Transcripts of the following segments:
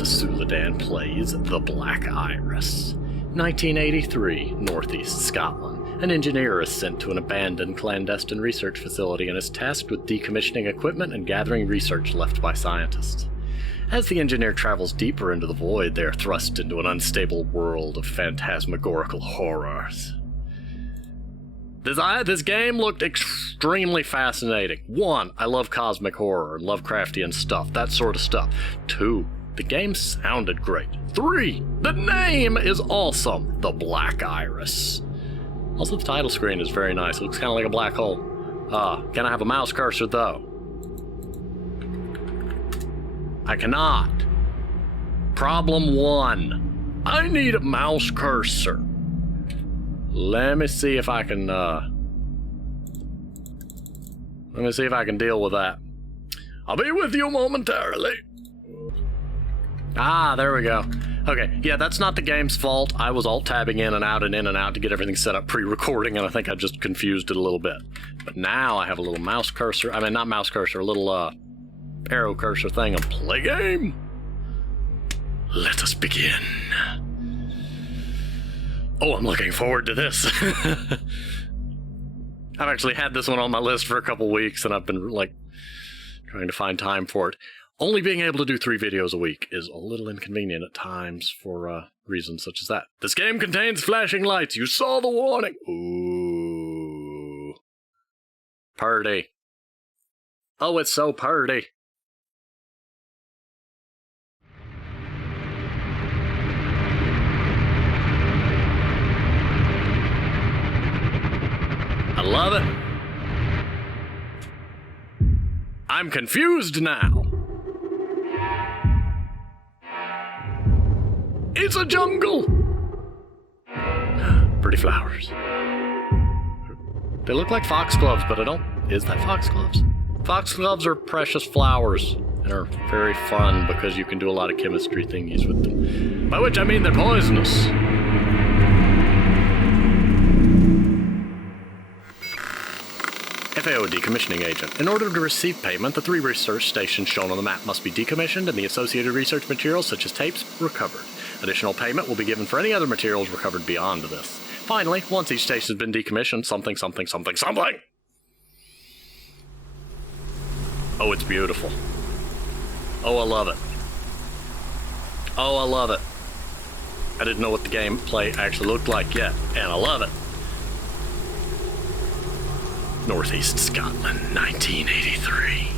to Suladan plays The Black Iris. 1983, Northeast Scotland. An engineer is sent to an abandoned clandestine research facility and is tasked with decommissioning equipment and gathering research left by scientists. As the engineer travels deeper into the void, they are thrust into an unstable world of phantasmagorical horrors. This game looked extremely fascinating. 1, I love cosmic horror and Lovecraftian stuff, that sort of stuff. 2, the game sounded great. 3, the name is awesome, The Black Iris. Also, the title screen is very nice. It looks kind of like a black hole. Can I have a mouse cursor, though? I cannot. Problem 1. I need a mouse cursor. Let me see if I can, deal with that. I'll be with you momentarily. Ah, there we go. Okay, yeah, that's not the game's fault. I was alt-tabbing in and out to get everything set up pre-recording, and I think I just confused it a little bit. But now I have a little mouse cursor, I mean, not mouse cursor, a little, arrow cursor thing, and play game. Let us begin. Oh, I'm looking forward to this. I've actually had this one on my list for a couple weeks, and I've been, like, trying to find time for it. Only being able to do 3 videos a week is a little inconvenient at times for reasons such as that. This game contains flashing lights. You saw the warning. Ooh. Purdy. Oh, it's so purdy. I love it. I'm confused now. It's a jungle! Pretty flowers. They look like foxgloves, but I don't... Is that foxgloves? Foxgloves are precious flowers and are very fun because you can do a lot of chemistry thingies with them. By which I mean they're poisonous. FAO decommissioning agent. In order to receive payment, the 3 research stations shown on the map must be decommissioned and the associated research materials, such as tapes, recovered. Additional payment will be given for any other materials recovered beyond this. Finally, once each station has been decommissioned, something. Oh, it's beautiful. Oh, I love it. Oh, I love it. I didn't know what the gameplay actually looked like yet, and I love it. Northeast Scotland, 1983.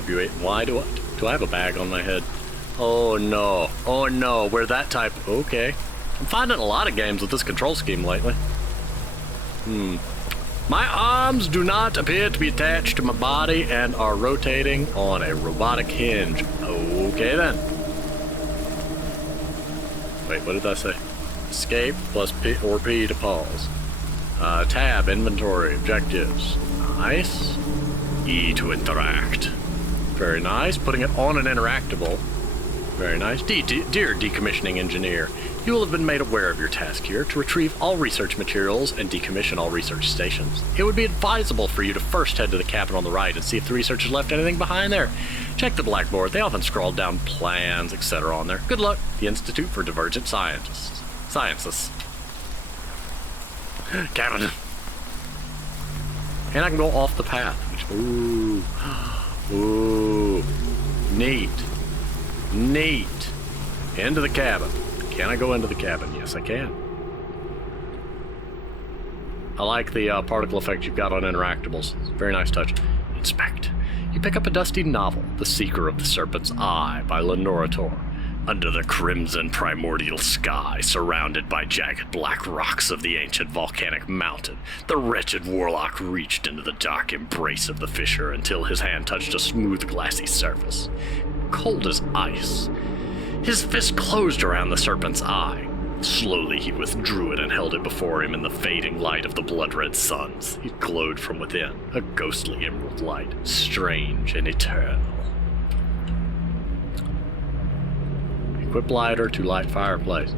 W8. Why do I have a bag on my head? Oh no. Oh no. We're that type. Okay. I'm finding a lot of games with this control scheme lately. My arms do not appear to be attached to my body and are rotating on a robotic hinge. Okay then. Wait, what did I say? Escape plus P or P to pause. Tab, inventory, objectives. Nice. E to interact. Very nice. Putting it on an interactable. Very nice. Dear decommissioning engineer, you will have been made aware of your task here to retrieve all research materials and decommission all research stations. It would be advisable for you to first head to the cabin on the right and see if the researchers left anything behind there. Check the blackboard. They often scroll down plans, etc. on there. Good luck. The Institute for Divergent Sciences. Cabin. And I can go off the path. Ooh. Ooh. Neat. Into the cabin. Can I go into the cabin? Yes, I can. I like the particle effect you've got on interactables. Very nice touch. Inspect. You pick up a dusty novel, The Seeker of the Serpent's Eye by Lenorator. Under the crimson primordial sky, surrounded by jagged black rocks of the ancient volcanic mountain, the wretched warlock reached into the dark embrace of the fissure until his hand touched a smooth, glassy surface. Cold as ice. His fist closed around the serpent's eye. Slowly he withdrew it and held it before him in the fading light of the blood-red suns. It glowed from within, a ghostly emerald light, strange and eternal. Equip lighter to light fireplace.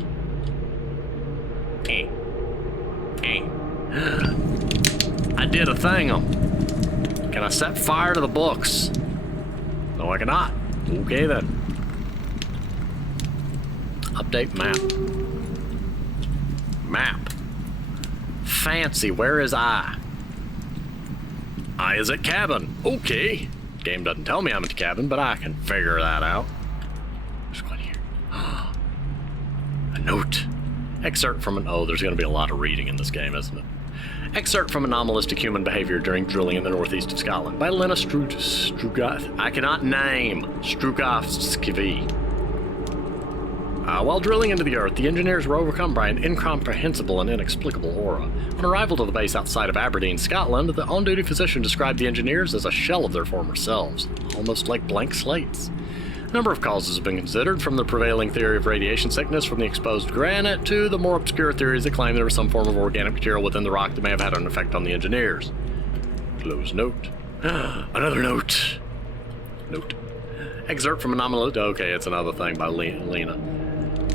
I did a thing-em. Can I set fire to the books? No, I cannot. Okay then. Update map. Map. Fancy, where is I? I is at cabin. Okay. Game doesn't tell me I'm at the cabin, but I can figure that out. There's one here. A note. Excerpt from an... Oh, there's going to be a lot of reading in this game, isn't it? Excerpt from Anomalistic Human Behavior During Drilling in the Northeast of Scotland by Lena Strugath. I cannot name Strugathskivi. While drilling into the Earth, the engineers were overcome by an incomprehensible and inexplicable aura. On arrival to the base outside of Aberdeen, Scotland, the on-duty physician described the engineers as a shell of their former selves, almost like blank slates. A number of causes have been considered, from the prevailing theory of radiation sickness from the exposed granite to the more obscure theories that claim there was some form of organic material within the rock that may have had an effect on the engineers. Close note. Another note. Note. Excerpt from Anomaly... Okay, it's another thing by Lena.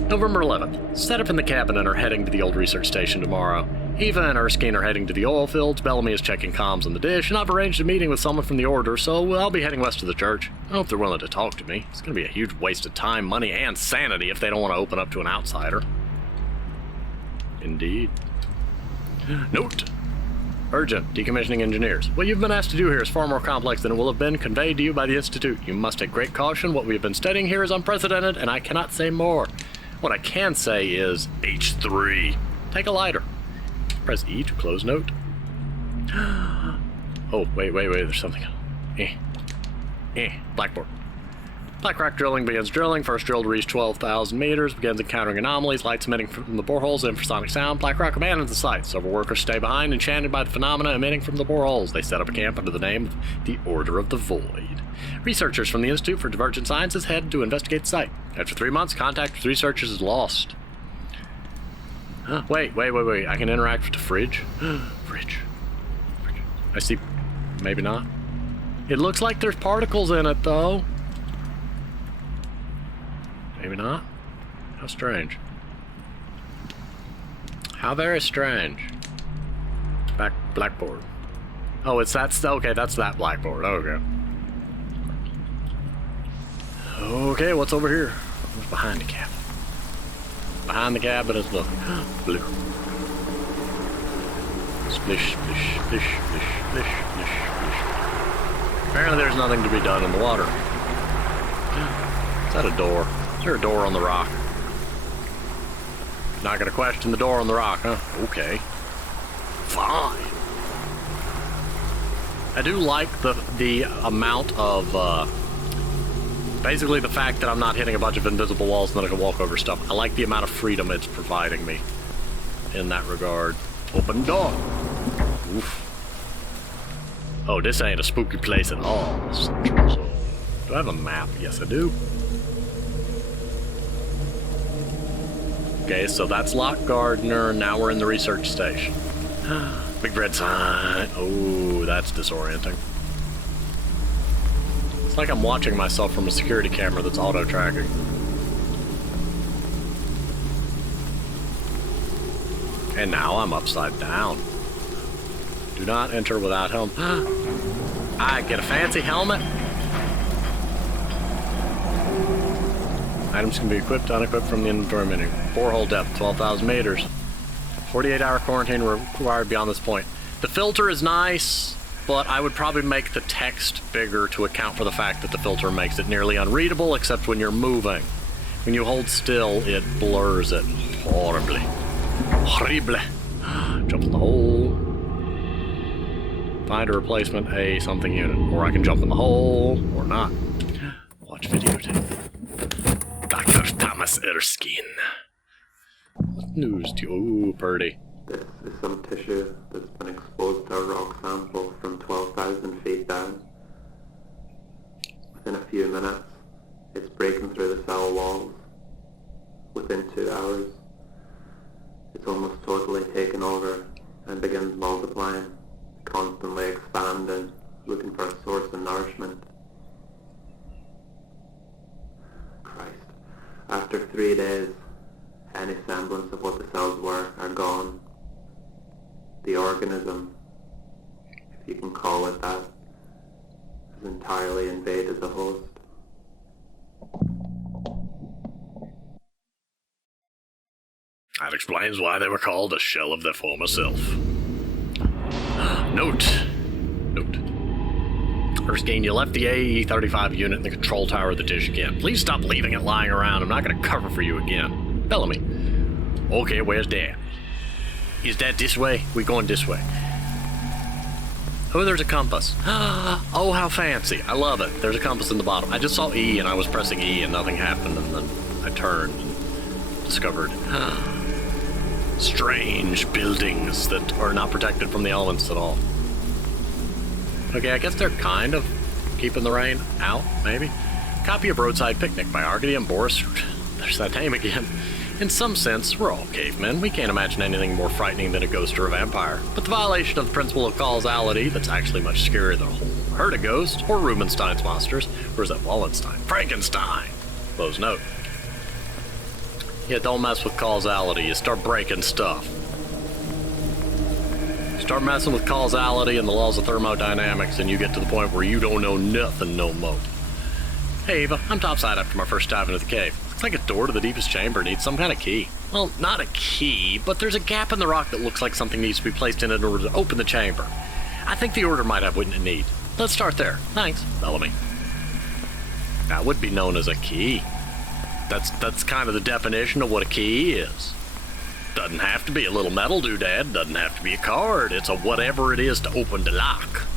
November 11th. Set up in the cabin and are heading to the old research station tomorrow. Eva and Erskine are heading to the oil fields, Bellamy is checking comms on the dish, and I've arranged a meeting with someone from the Order, so I'll be heading west to the church. I don't know if they're willing to talk to me. It's going to be a huge waste of time, money, and sanity if they don't want to open up to an outsider. Indeed. Note. Urgent. Decommissioning engineers. What you've been asked to do here is far more complex than it will have been conveyed to you by the Institute. You must take great caution. What we have been studying here is unprecedented, and I cannot say more. What I can say is H3. Take a lighter. Press E to close note. Oh, wait, there's something. Blackboard. Black rock drilling begins drilling. First drill to reach 12,000 meters. Begins encountering anomalies. Lights emitting from the boreholes. Infrasonic sound. Black rock abandons the site. Several workers stay behind, enchanted by the phenomena emitting from the boreholes. They set up a camp under the name of the Order of the Void. Researchers from the Institute for Divergent Sciences head to investigate the site. After 3 months, contact with researchers is lost. Wait. I can interact with the fridge. Fridge. I see. Maybe not. It looks like there's particles in it, though. Maybe not. How strange. How very strange. Blackboard. Oh, okay, that's that blackboard. Okay. Okay, what's over here? What's behind the cabin? Behind the cabin is the blue. Splish, splish, splish, splish, splish, splish, splish. Apparently there's nothing to be done in the water. Is that a door? Is there a door on the rock? Not gonna question the door on the rock, huh? Okay. Fine. I do like the amount of, basically the fact that I'm not hitting a bunch of invisible walls and then I can walk over stuff. I like the amount of freedom it's providing me in that regard. Open door. Oof. Oh, this ain't a spooky place at all. Do I have a map? Yes, I do. Okay, so that's Loch Gardner. Now we're in the research station. Big red sign. Oh, that's disorienting. It's like I'm watching myself from a security camera that's auto-tracking. And now I'm upside down. Do not enter without helmet. I get a fancy helmet. Items can be equipped, unequipped from the inventory menu. Borehole depth, 12,000 meters. 48-hour quarantine required beyond this point. The filter is nice, but I would probably make the text bigger to account for the fact that the filter makes it nearly unreadable, except when you're moving. When you hold still, it blurs it horribly. Horrible. Jump in the hole. Find a replacement, a something unit. Or I can jump in the hole, or not. Watch videotape. Dr. Thomas Erskine. What news do you... Ooh, Purdy. This is some tissue that's been exposed to a rock sample from 12,000 feet down. Within a few minutes, it's breaking through the cell walls. Within 2 hours, it's almost totally taken over and begins multiplying, constantly expanding, looking for a source of nourishment. Christ. After 3 days, any semblance of what the cells were are gone. The organism, if you can call it that, has entirely invaded the host. That explains why they were called a shell of their former self. Note. Erskine, you left the AE-35 unit in the control tower of the dish again. Please stop leaving it lying around. I'm not going to cover for you again. Bellamy. Okay, where's Dad? Is Dad this way? We going this way. Oh, there's a compass. Oh, how fancy. I love it. There's a compass in the bottom. I just saw E and I was pressing E and nothing happened, and then I turned and discovered strange buildings that are not protected from the elements at all. Okay, I guess they're kind of keeping the rain out, maybe. Copy of Roadside Picnic by Arcady and Boris. There's that name again. In some sense, we're all cavemen. We can't imagine anything more frightening than a ghost or a vampire. But the violation of the principle of causality, that's actually much scarier than a whole herd of ghosts, or Rubenstein's monsters, or is that Wallenstein? Frankenstein! Close note. Yeah, don't mess with causality. You start breaking stuff. Start messing with causality and the laws of thermodynamics, and you get to the point where you don't know nothing no more. Hey, Eva, I'm topside after my first dive into the cave. Looks like a door to the deepest chamber needs some kind of key. Well, not a key, but there's a gap in the rock that looks like something needs to be placed in it in order to open the chamber. I think the Order might have what it needs. Let's start there. Thanks, Bellamy. That would be known as a key. That's kind of the definition of what a key is. Doesn't have to be a little metal doodad, doesn't have to be a card. It's a whatever it is to open the lock.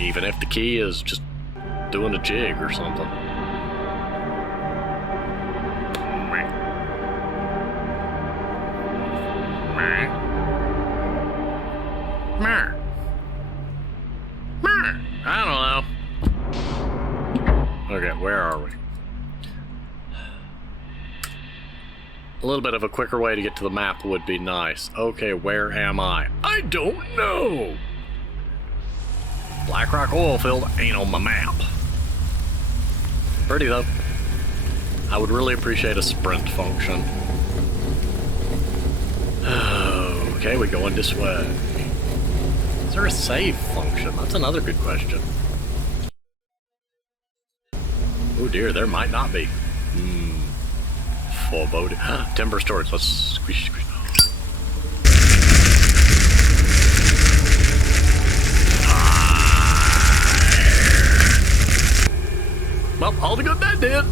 Even if the key is just doing a jig or something. I don't know. Okay, where are we? A little bit of a quicker way to get to the map would be nice. Okay, where am I? I don't know! Blackrock oil field ain't on my map. Pretty though. I would really appreciate a sprint function. Okay, we're going this way. Is there a save function? That's another good question. Oh dear, there might not be. Foreboding. Timber storage. Let's squish. Well, all the good that did.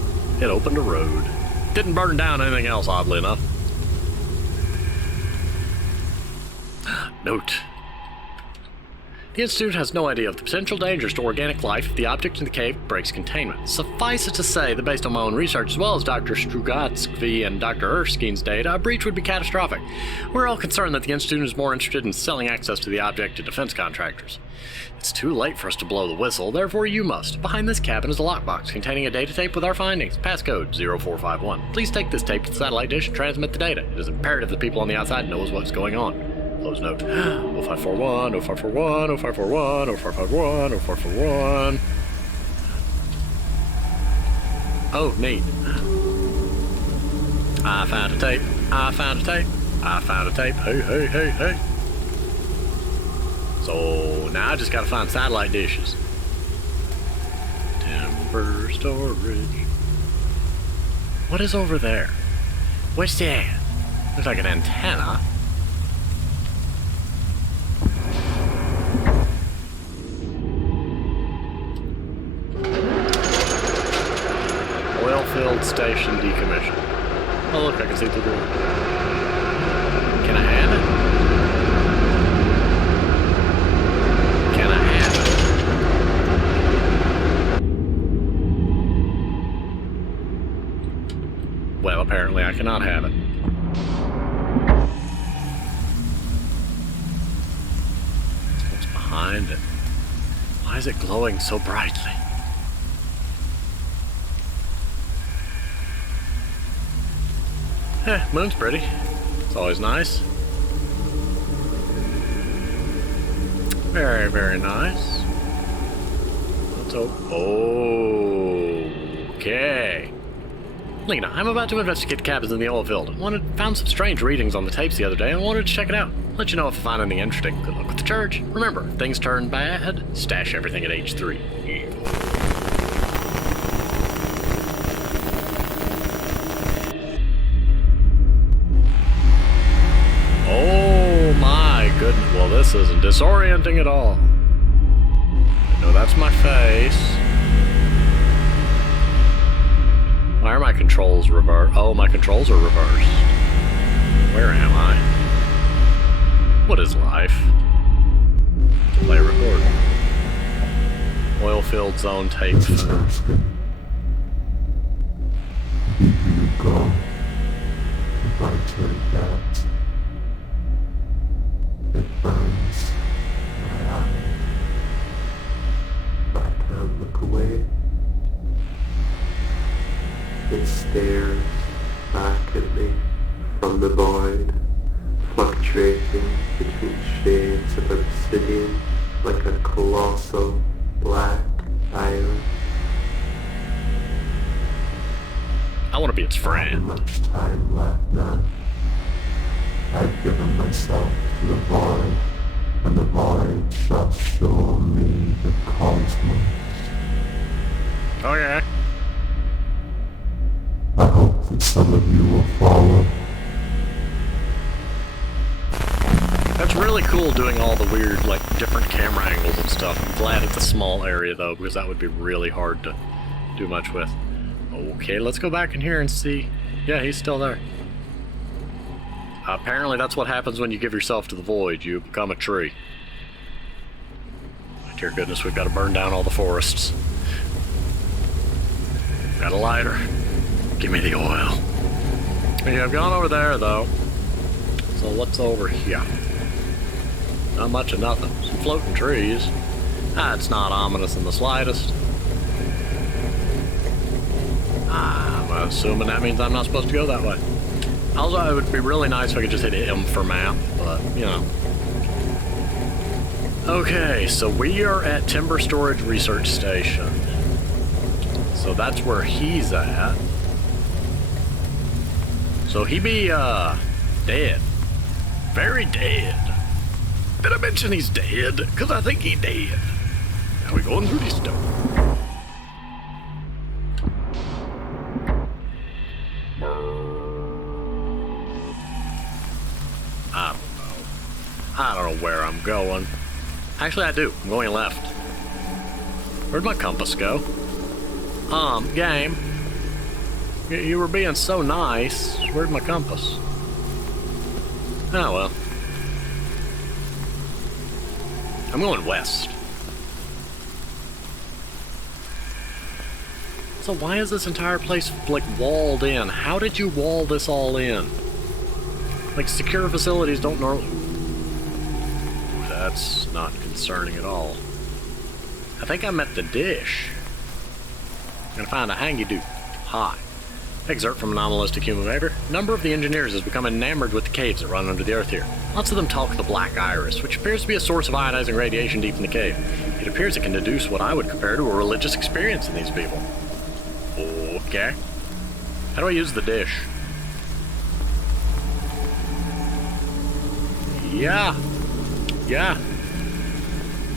It opened a road. Didn't burn down anything else, oddly enough. Note. The Institute has no idea of the potential dangers to organic life if the object in the cave breaks containment. Suffice it to say that based on my own research, as well as Dr. Strugatsky and Dr. Erskine's data, a breach would be catastrophic. We're all concerned that the Institute is more interested in selling access to the object to defense contractors. It's too late for us to blow the whistle, therefore you must. Behind this cabin is a lockbox containing a data tape with our findings. Passcode 0451. Please take this tape to the satellite dish and transmit the data. It is imperative that people on the outside know what's going on. Close note. 0541, 0541, 0541, 0541, 0541. Oh, neat. I found a tape. I found a tape. I found a tape. Hey, hey, hey, hey. So now I just gotta find satellite dishes. Timber storage. What is over there? What's that? Looks like an antenna. Oil-filled station decommissioned. Oh look, I can see through the door. Can I have it? Can I have it? Well, apparently I cannot have it. What's behind it? Why is it glowing so brightly? Moon's pretty. It's always nice. Very, very nice. Let's hope. Okay. Lena, I'm about to investigate the cabins in the oil field. Found some strange readings on the tapes the other day and wanted to check it out. Let you know if I find anything interesting. Good luck with the church. Remember, if things turn bad, stash everything at H3. isn't disorienting at all. No, that's my face. Why are my controls reversed? Oh, my controls are reversed. Where am I? What is life? Play record. Oil field zone tape. You go. If I turn that, it burns my eyes. If I can't look away, it stares back at me from the void, fluctuating between shades of obsidian like a colossal black iron. I want to be its How friend. much time left now? I've given myself to the void, and the void shall show me the cosmos. Okay. I hope that some of you will follow. That's really cool doing all the weird, like, different camera angles and stuff. I'm glad it's a small area, though, because that would be really hard to do much with. Okay, let's go back in here and see. Yeah, he's still there. Apparently that's what happens when you give yourself to the void. You become a tree. Dear goodness, we've got to burn down all the forests. Got a lighter. Give me the oil. Okay, I've gone over there, though. So what's over here? Not much of nothing. Some floating trees. It's not ominous in the slightest. I'm assuming that means I'm not supposed to go that way. Also, it would be really nice if I could just hit M for map, but, you know. Okay, so we are at Timber Storage Research Station. So that's where he's at. So he be, dead. Very dead. Did I mention he's dead? Because I think he dead. Now we're going through this stuff. I don't know where I'm going. Actually, I do. I'm going left. Where'd my compass go? Game. You were being so nice. Where'd my compass? Oh, well. I'm going west. So why is this entire place, like, walled in? How did you wall this all in? Like, secure facilities don't normally... That's not concerning at all. I think I'm at the dish. I'm gonna find a hangy dude. Hi. Excerpt from anomalistic human behavior. Number of the engineers has become enamored with the caves that run under the earth here. Lots of them talk the black iris, which appears to be a source of ionizing radiation deep in the cave. It appears it can deduce what I would compare to a religious experience in these people. Okay. How do I use the dish? Yeah. Yeah.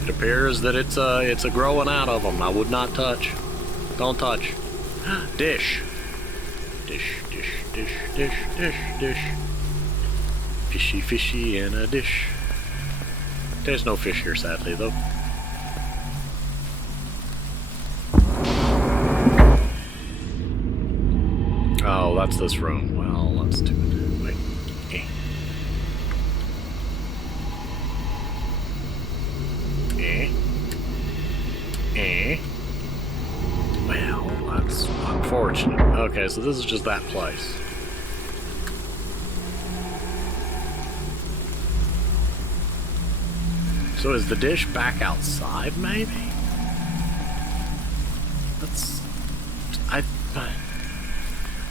It appears that it's a growing out of them. I would not touch. Don't touch. Dish. Dish, dish, dish, dish, dish, dish. Fishy, fishy in a dish. There's no fish here, sadly, though. Oh, that's this room. Well, let's do it. Wait. Well, that's unfortunate. Okay, so this is just that place. So is the dish back outside, maybe? That's...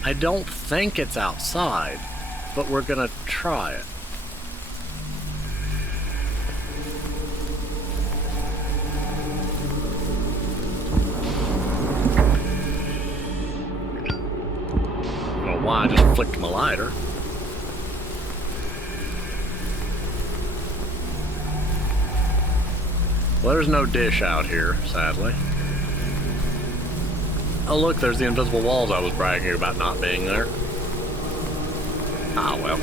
I don't think it's outside, but we're gonna try it. Why I just flicked my lighter. Well, there's no dish out here, sadly. Oh look, there's the invisible walls I was bragging about not being there. Ah well.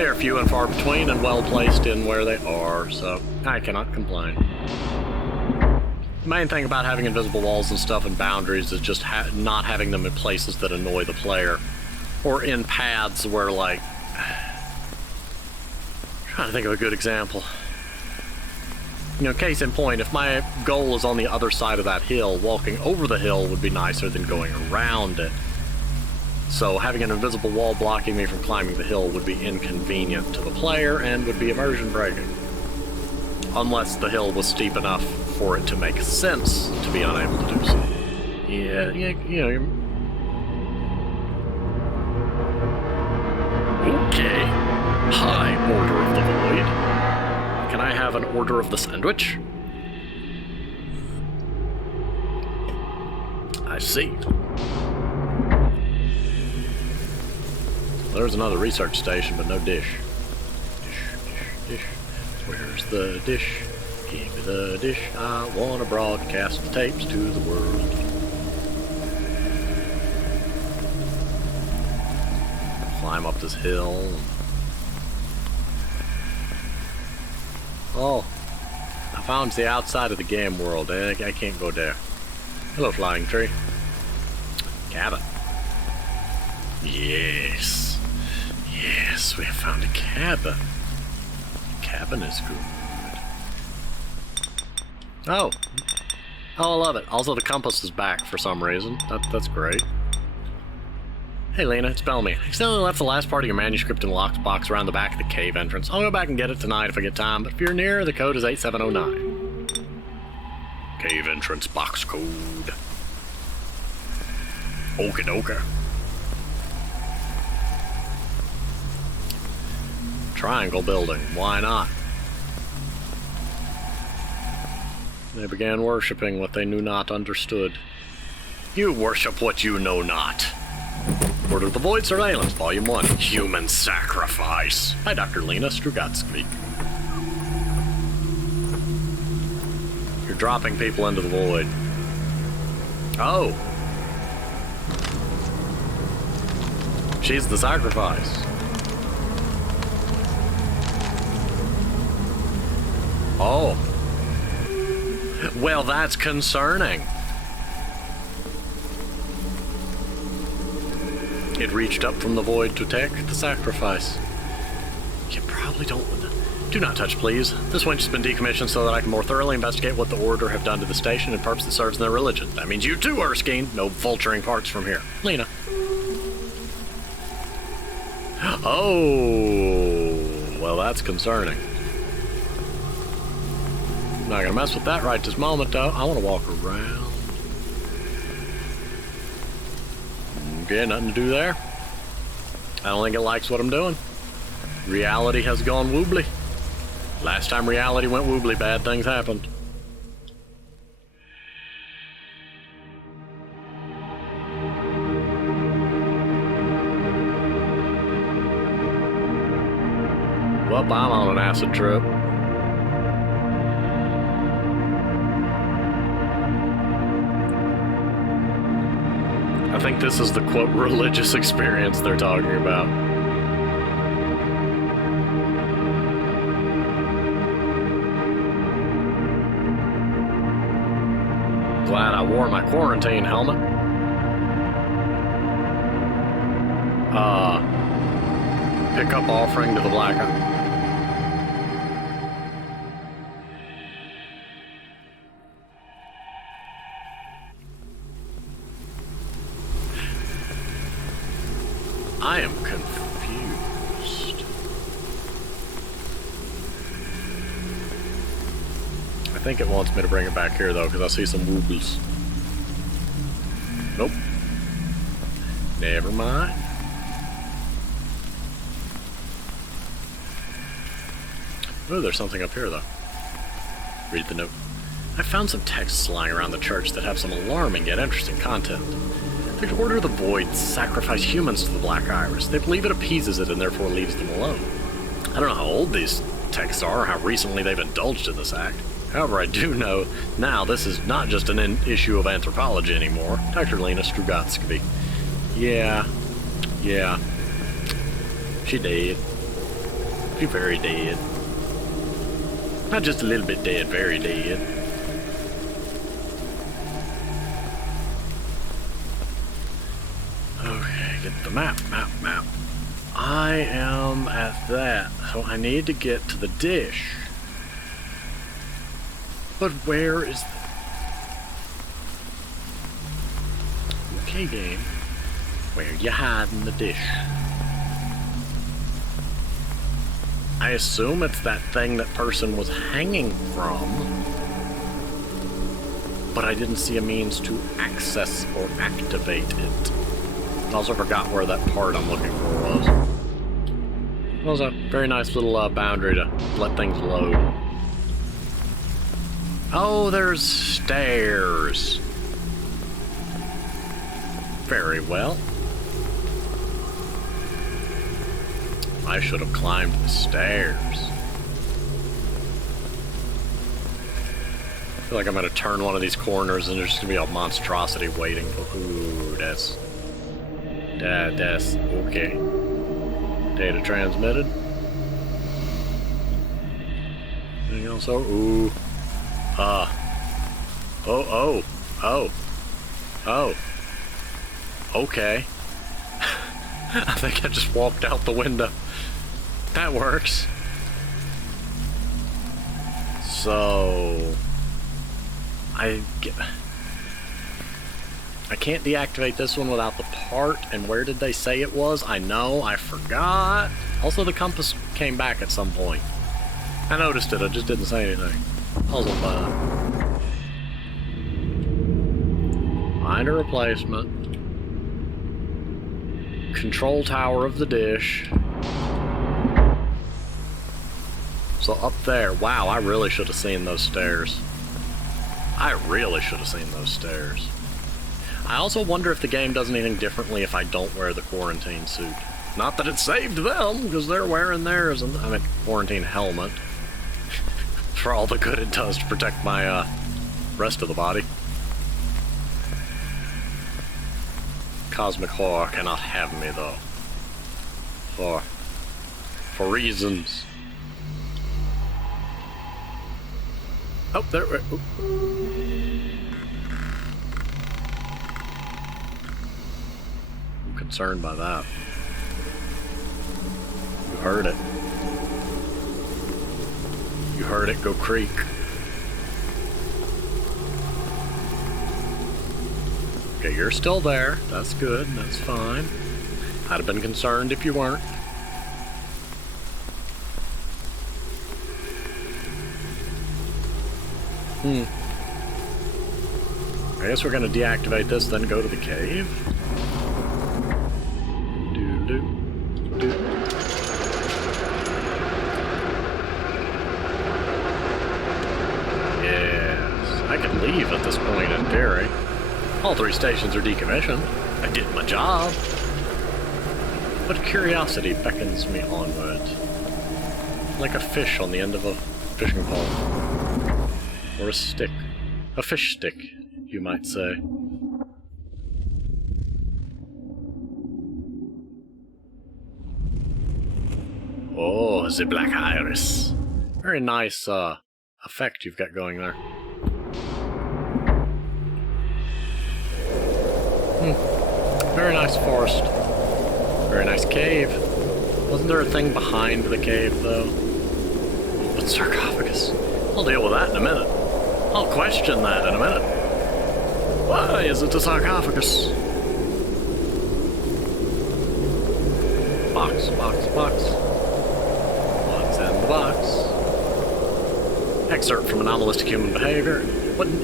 They are few and far between and well placed in where they are, so I cannot complain. The main thing about having invisible walls and stuff and boundaries is just not having them in places that annoy the player. Or in paths where, like... I'm trying to think of a good example. You know, case in point, if my goal is on the other side of that hill, walking over the hill would be nicer than going around it. So having an invisible wall blocking me from climbing the hill would be inconvenient to the player and would be immersion breaking. Unless the hill was steep enough for it to make sense to be unable to do so. Yeah, you know. Okay. Hi, Order of the Void. Can I have an Order of the Sandwich? I see. There's another research station, but no dish. Dish. Where's the dish? Give me the dish. I want to broadcast the tapes to the world. Climb up this hill. Oh, I found the outside of the game world. I can't go there. Hello, flying tree. Cabin. Yes, we have found a cabin. Cabin is good. Oh, I love it. Also, the compass is back for some reason. That's great. Hey, Lena, it's Bellamy. I accidentally left the last part of your manuscript in the lockbox around the back of the cave entrance. I'll go back and get it tonight if I get time, but if you're near, the code is 8709. Cave entrance box code. Okie dokie. Triangle building, why not? They began worshipping what they knew not understood. You worship what you know not. Order of the Void Surveillance, Volume 1, Human Sacrifice, by Dr. Lena Strugatsky. You're dropping people into the void. Oh. She's the sacrifice. Oh. Well, that's concerning. It reached up from the void to take the sacrifice. You probably don't want to... Do not touch, please. This winch has been decommissioned so that I can more thoroughly investigate what the Order have done to the station and purpose that serves their religion. That means you too, Erskine. No vulturing parts from here. Lena. Oh, well, that's concerning. Not gonna mess with that right this moment, though. I want to walk around. Okay, nothing to do there. I don't think it likes what I'm doing. Reality has gone woobly. Last time reality went woobly, bad things happened. Well, I'm on an acid trip. I think this is the, quote, religious experience they're talking about. Glad I wore my quarantine helmet. Pick up offering to the Black Eye. I am confused. I think it wants me to bring it back here, though, because I see some woobles. Nope. Never mind. Oh, there's something up here, though. Read the note. I found some texts lying around the church that have some alarming yet interesting content. They'd order the Void sacrifice humans to the Black Iris. They believe it appeases it and therefore leaves them alone. I don't know how old these texts are or how recently they've indulged in this act. However, I do know now this is not just an issue of anthropology anymore. Dr. Lena Strugatsky. Yeah. She did. You're very dead. Not just a little bit dead, very dead. Okay, get the map. I am at that, so I need to get to the dish. But where is the... Okay, game. Where you hiding the dish? I assume it's that thing that person was hanging from, but I didn't see a means to access or activate it. I also forgot where that part I'm looking for was. It was a very nice little boundary to let things load. Oh, there's stairs. Very well. I should have climbed the stairs. I feel like I'm gonna turn one of these corners and there's just gonna be a monstrosity waiting for... Ooh, that's okay. Data transmitted. Anything else? Ooh. Oh. Okay. I think I just walked out the window. That works. So... I can't deactivate this one without the part, and where did they say it was? I know, I forgot. Also, the compass came back at some point. I noticed it, I just didn't say anything. Puzzle fine. Find a replacement. Control tower of the dish. So up there, wow, I really should have seen those stairs. I also wonder if the game does anything differently if I don't wear the quarantine suit. Not that it saved them, because they're wearing theirs, and I mean, quarantine helmet. For all the good it does to protect my, rest of the body. Cosmic horror cannot have me, though. For reasons. Oh, there. I'm concerned by that. You heard it. You heard it go creak. Okay, you're still there. That's good. That's fine. I'd have been concerned if you weren't. I guess we're gonna deactivate this, then go to the cave. Yes, I can leave at this point in theory. All 3 stations are decommissioned. I did my job. But curiosity beckons me onward. Like a fish on the end of a fishing pole. Or a stick. A fish stick, you might say. Oh, the black iris. Very nice effect you've got going there. Very nice forest. Very nice cave. Wasn't there a thing behind the cave, though? But sarcophagus. I'll deal with that in a minute. I'll question that in a minute. Why is it a sarcophagus? Box. What's in the box? Excerpt from Anomalistic Human Behavior.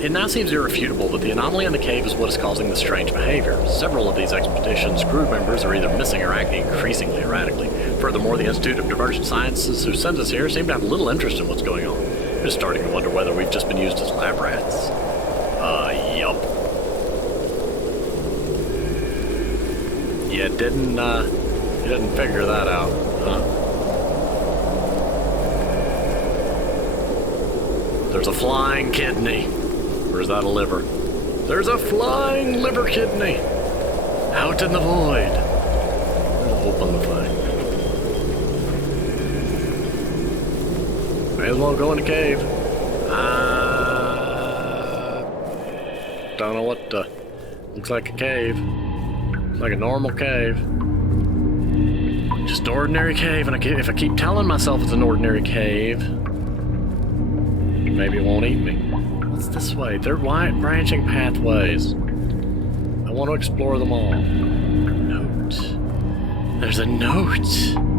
It now seems irrefutable that the anomaly in the cave is what is causing the strange behavior. Several of these expedition's crew members are either missing or acting increasingly erratically. Furthermore, the Institute of Divergent Sciences who sent us here seem to have little interest in what's going on. I'm just starting to wonder whether we've just been used as lab rats. Yup. You didn't figure that out, huh? There's a flying kidney. Or is that a liver? There's a flying liver kidney. Out in the void. I'll open the thing. May as well go in the cave. Don't know what the... Looks like a cave. Like a normal cave. Just an ordinary cave, and if I keep telling myself it's an ordinary cave, maybe it won't eat me. What's this way? They're wide branching pathways. I want to explore them all. Note. There's a note.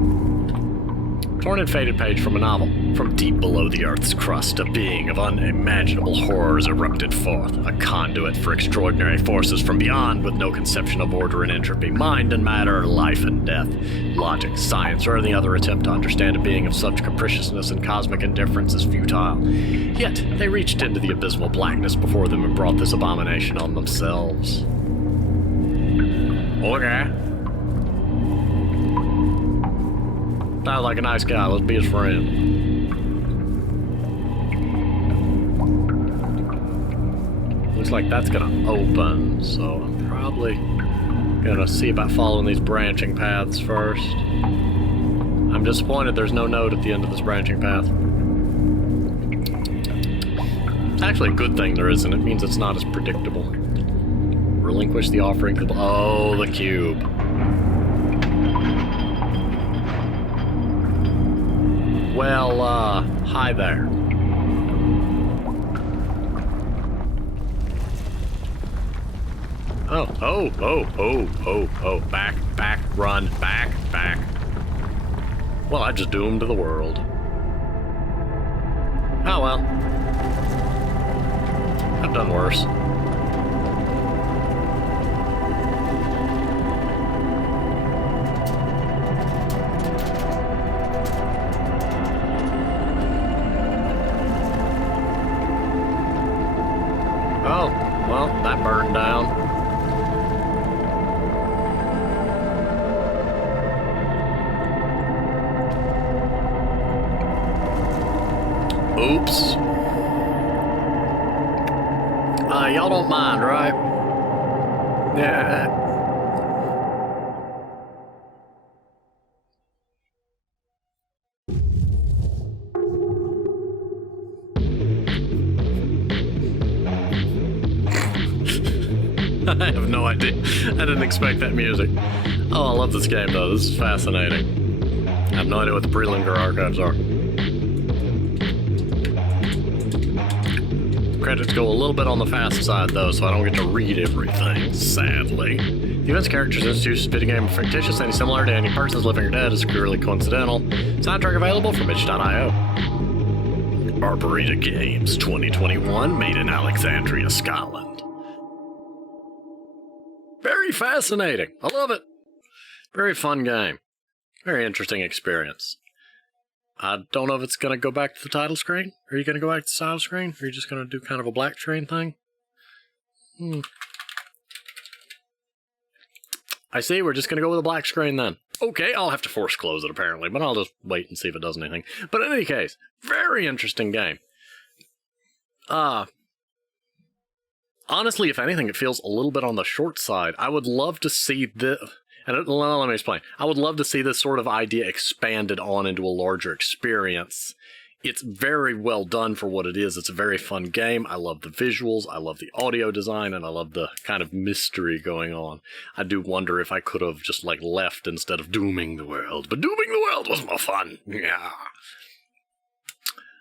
Torn and faded page from a novel. From deep below the Earth's crust, a being of unimaginable horrors erupted forth, a conduit for extraordinary forces from beyond with no conception of order and entropy, mind and matter, life and death, logic, science, or any other attempt to understand a being of such capriciousness and cosmic indifference is futile. Yet, they reached into the abysmal blackness before them and brought this abomination on themselves. Okay. Sounds like a nice guy. Let's be his friend. Looks like that's gonna open, so I'm probably gonna see about following these branching paths first. I'm disappointed there's no note at the end of this branching path. It's actually a good thing there isn't. It means it's not as predictable. Relinquish the offering. Oh, the cube. Well, hi there. Oh. Back, run, back. Well, I just doomed the world. Oh well. I've done worse. Oh, well, that burned down. Oops. Y'all don't mind, right? Yeah. I have no idea. I didn't expect that music. Oh, I love this game, though. This is fascinating. I have no idea what the Prelinger archives are. Credits go a little bit on the fast side, though, so I don't get to read everything, sadly. The events, characters, institutions, video game are fictitious. Any similarity to any persons living or dead is purely coincidental. Soundtrack available from itch.io. Arboreta Games 2021, made in Alexandria, Scotland. Very fascinating. I love it. Very fun game. Very interesting experience. I don't know if it's going to go back to the title screen. Are you going to go back to the title screen? Or are you just going to do kind of a black screen thing? I see. We're just going to go with a black screen then. Okay, I'll have to force close it apparently, but I'll just wait and see if it does anything. But in any case, very interesting game. Honestly, if anything, it feels a little bit on the short side. I would love to see this... And let me explain. I would love to see this sort of idea expanded on into a larger experience. It's very well done for what it is. It's a very fun game. I love the visuals, I love the audio design, and I love the kind of mystery going on. I do wonder if I could have just, like, left instead of dooming the world. But dooming the world was more fun. Yeah.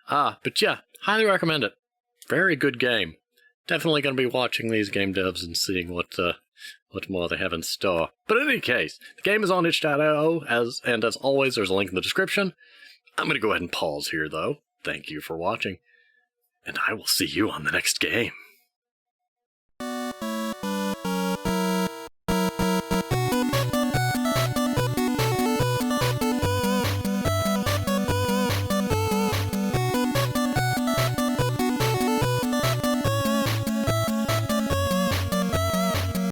But yeah, highly recommend it. Very good game. Definitely going to be watching these game devs and seeing what more they have in store. But in any case, the game is on itch.io, and as always, there's a link in the description. I'm going to go ahead and pause here, though. Thank you for watching, and I will see you on the next game.